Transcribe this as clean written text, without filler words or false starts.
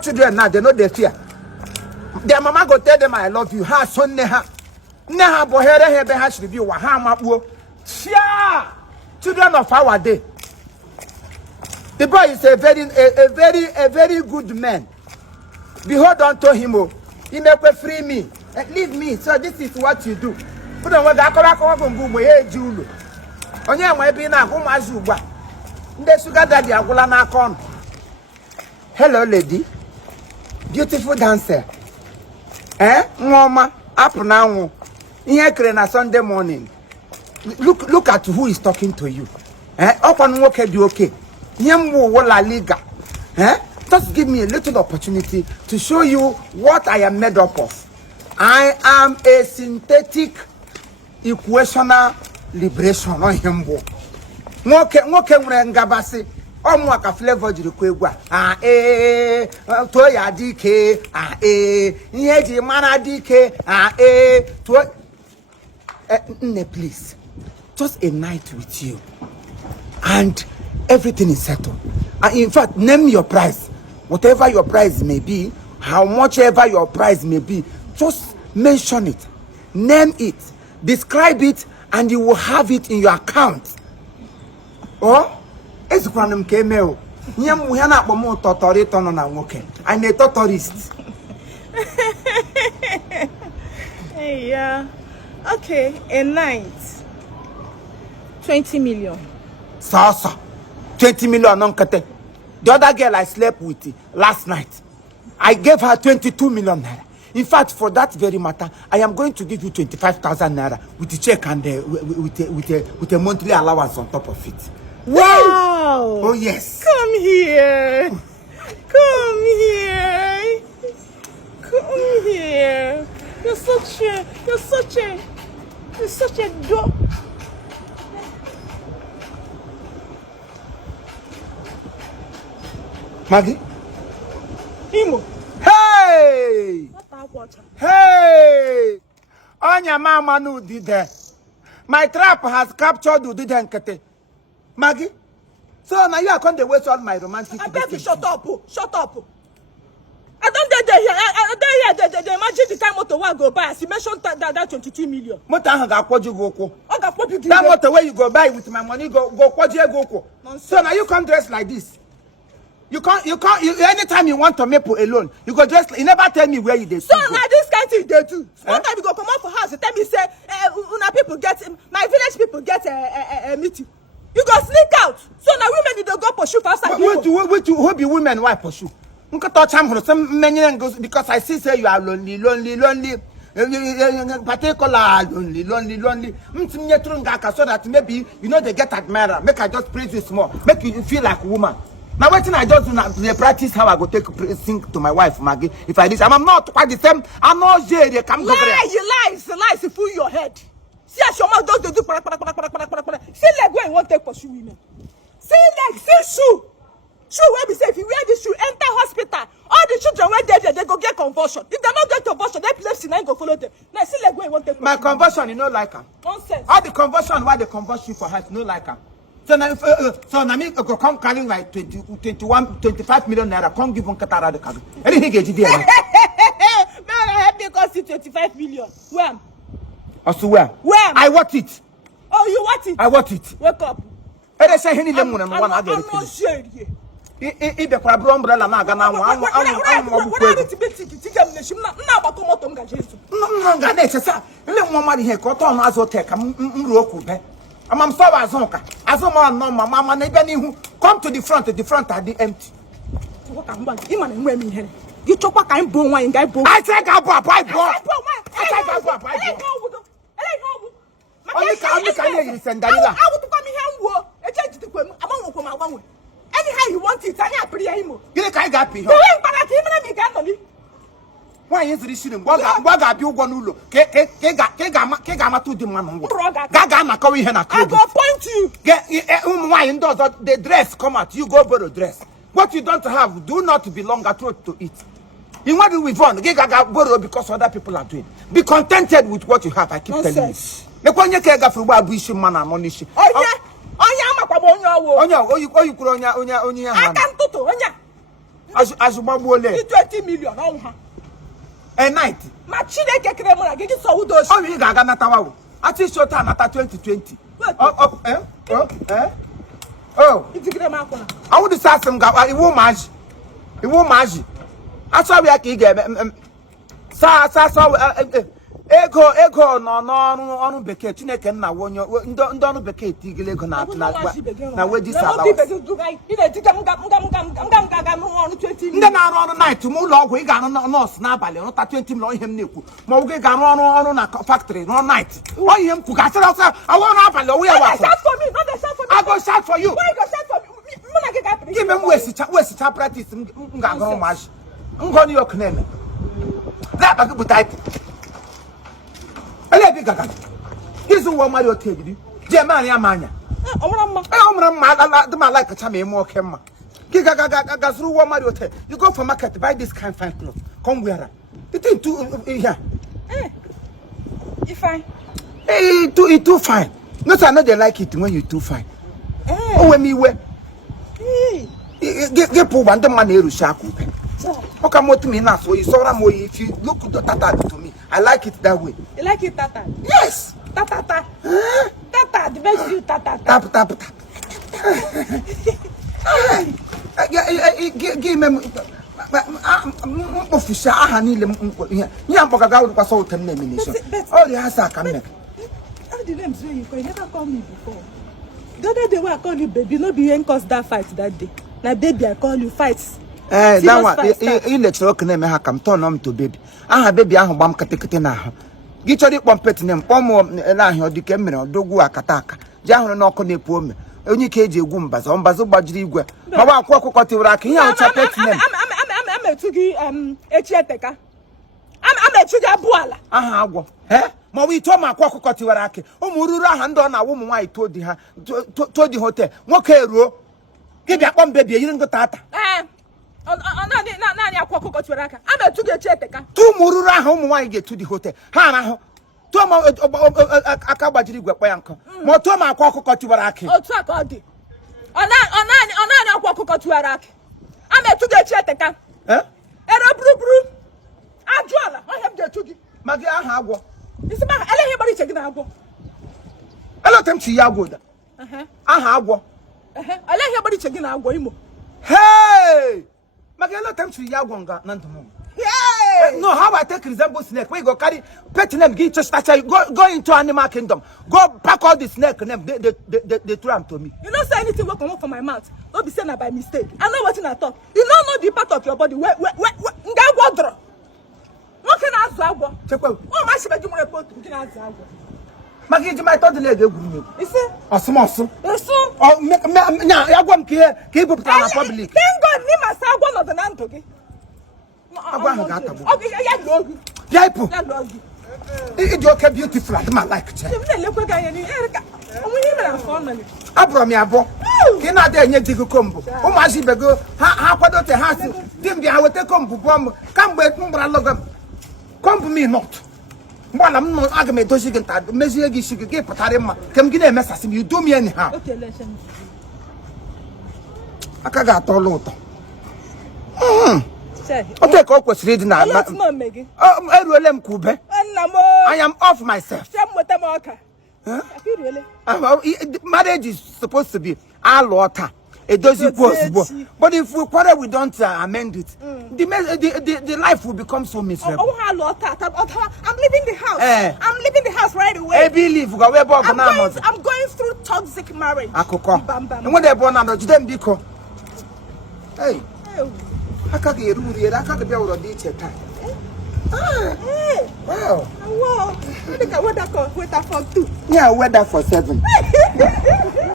small children now, they know they fear. Their mama go tell them I love you. Ha son neha. Neha bohere hebe ha should be wahama wo. Chia children of our day. The boy is a very good man. Behold unto him, oh, he make free me. Leave me. So this is what you do. Put on what I come go hey Julu. Onye my be na go mazuba. Nde sugar daddy agula na kon. Hello lady. Beautiful dancer. Mama, up now. Here na Sunday morning. Look at who is talking to you. Up and walk do okay. Nyamwo wala liga. Just give me a little opportunity to show you what I am made up of. I am a synthetic equational liberation on himbo. Nwoke nwere ngabasị ọmụaka flavor jiri kwa egwu a to ya dike ihe eji mara dike to nne please just a night with you and everything is settled. In fact, name your price. Whatever your price may be, how much ever your price may be, just mention it, name it, describe it, and you will have it in your account. Oh, it's one came out. I'm a tourist. Yeah. Okay, a night. 20 million. Sasa. 20 million on kate. The other girl I slept with last night, I gave her 22 million naira. In fact, for that very matter, I am going to give you 25,000 naira with a check and with a monthly allowance on top of it. Wow! Oh yes. Come here. Come here. Come here. You're such a dog. Maggie? Imo. Hey! Hey! Onya mama no did there. My trap has captured Udide Nkete. Maggie? So now you are going to waste all my romantic. I beg you, shut up. Shut up. I don't dare here. I don't hear. Imagine the time motor will go by. As you mentioned that 22 million. Motor hanga kwaji go. That That motor where you go buy with my money go kwaji go. So now you come dress like this. You can't anytime you want to make alone, you go dress. You never tell me where you dey. So now this kind thing they do. One time you go come out for house, you tell me say, una people get my village people get a meeting. You go sneak out. So now women need to go pursue for outside. Who be women why pursue? Because I see say you are lonely. Particular lonely. So that maybe you know they get admirer. Make I just praise you small. Make you feel like a woman. Now what I just do now, they practice how I go take sing to my wife Maggie. If I this, I'm not quite the same. I'm not here. They come. Lies, you fool your head. See as your mouth does they do. See leg where you want to take pursue women. See leg, see shoe. Shoe where be say if you wear this shoe, enter hospital. All the children where they go get convulsion. If they not get convulsion, epilepsy now go follow them. Now see leg where you want to take my convulsion, you know like her. Nonsense. All the convulsion, why the convulsion for her, no like her. So now me go come carrying like 25 million naira. Come give one katara the card. Anything get it there. Man, I have because it's 25 million. Where? Also where? Where? I want it. Oh, you want it? I want it. Wake up. And they say any lemon and one other. I'm not sure. If the crab umbrella na ga na one I'm sorry, Azonka. Azoma no mama nebeni who come to the front are the empty. You chop a kind bone wine guy bone. I take up a pipe. Only can send Dalila. I would come here and change the queen among my one way. Anyhow you want it, I pretty imo. You can't get me. Why is this shooting? What got you one ulo? Kegama to the man. Gagama going here. I go point you. Get why indoors the dress come out. You go borrow dress. What you don't have, do not belong at all to it. In what do we want? Gaga borrow because other people are doing. Be contented with what you have. I keep telling you. The one you care for what we should man and money. Oh yeah. Oh yeah, you could onya. I can't do onya. Azubabole. 20 million on her. A night. Machine Kremona, get it so those. Oh, you got Natawa. I think short time after 2020. Oh, it's a grammar. I would start some guy. It won't match. It won't match. I saw we are getting. Ego no beke Chineke na wonyo ndonu beke tigile ego na weji sala ndị na-arụ ọrụ night m ụlọ ọgwụ ị ga-arụ nọọsụ n'abalị rụta 20 million ihe m na-ekwu ma ọ bụ gị ga-arụ ọrụ na factory rụọ night ọ ihe m kwugasịrị ọsọ awụ n'abalị owu ya wasị I go shout for you. Why go shout for me? Give me wesicha practice m ga-agụrụ ụmụazị ngọ New York na-eme na-akpagị bụ type ele bi gaga izu wo mari otegidi je man ya manya omra mma the man like chama emo okay mma ki gaga suru wo mari ote you go for market buy this kind fine clothes come wear it thing too here you fine it too fine no say no dey like it when you too fine o we mi we get pull band man na eru shaku okay mo to me na so you saw mo if you look tata to me I like it that way. You like it, Tata? Yes. Tata. Tata, the best you, Tata. Tap. Give me. Official, I need them. Yamboga would pass out 10 minutes. Oh, the answer can make. All the names where you never call me before. The other day when I call you baby, no be ain't cause that fight that day. Now baby, I call you fights. That one, you let your name have come turn on to baby. I have baby, I have one caticate now. Get your one pet name, Pomo, and I heard the camera, Dogu Akataka, Jahan no cone poem, only cage gumbas, on Bazo Badrigue. Mama, Quacotiraki, I'm a Tugi, a chiateka. I'm a Tuga Buala. Aha, eh? Ma we told my Quacotiraki, oh, Murura hand on a woman, I told her, told the hotel, what care, give your one baby, you didn't go tata. I'm a to get check. Two Murura home why get to the hotel. Hana Toma Akabajiri Guayanko. Motoma Quacotiraki. Oh, Twakodi. On Quacotiraki. I'm a to get check. Eh? Era Bru. I have the Tugi. Magia Hago. It's about everybody taking a go. I let them see Yagoda. I have one. I let everybody taking a go. Hey! Magella time to Yagonga, none to move. No, how I take resemble snake. We go carry pet name, get to start go into animal kingdom. Go pack all the snake name, they throw them to me. You don't say anything will come up from my mouth. Don't be saying that by mistake. I know what I talk. You don't know the part of your body. Where water. What can I say? Check out. Oh, my ship, you report to Ginaza. Maggie, my thought the leg. You see? Or small soup. Oh, now, I won't care. Keep up public. Thank God, me myself one of the Nantogi. Okay, Yaipo. It's okay, beautiful. I like it. Abram Yabo. Cannot dare yet to combo. Oh, my Zibago. How about the house? Dim, I will take combo. Come with Mumbralogam. Come to me not. One I'm not argument, those you can tell. Measure you can get Patarima. Come get a message. You do me anyhow. Okay, listen. I can't all okay, Cock was reading now. Maggie. Oh, Kube. I am off myself. Really? Marriage is supposed to be our water. It doesn't possible. But if we quarrel, we don't amend it. The life will become so miserable. Oh, I'm leaving the house. I'm leaving the house right away. I believe I'm going through toxic marriage. And when they're born out of them, because hey, I can't get rude. I can't be able to do it. Wow. Wow. Look at weather for 2. Yeah, weather for 7.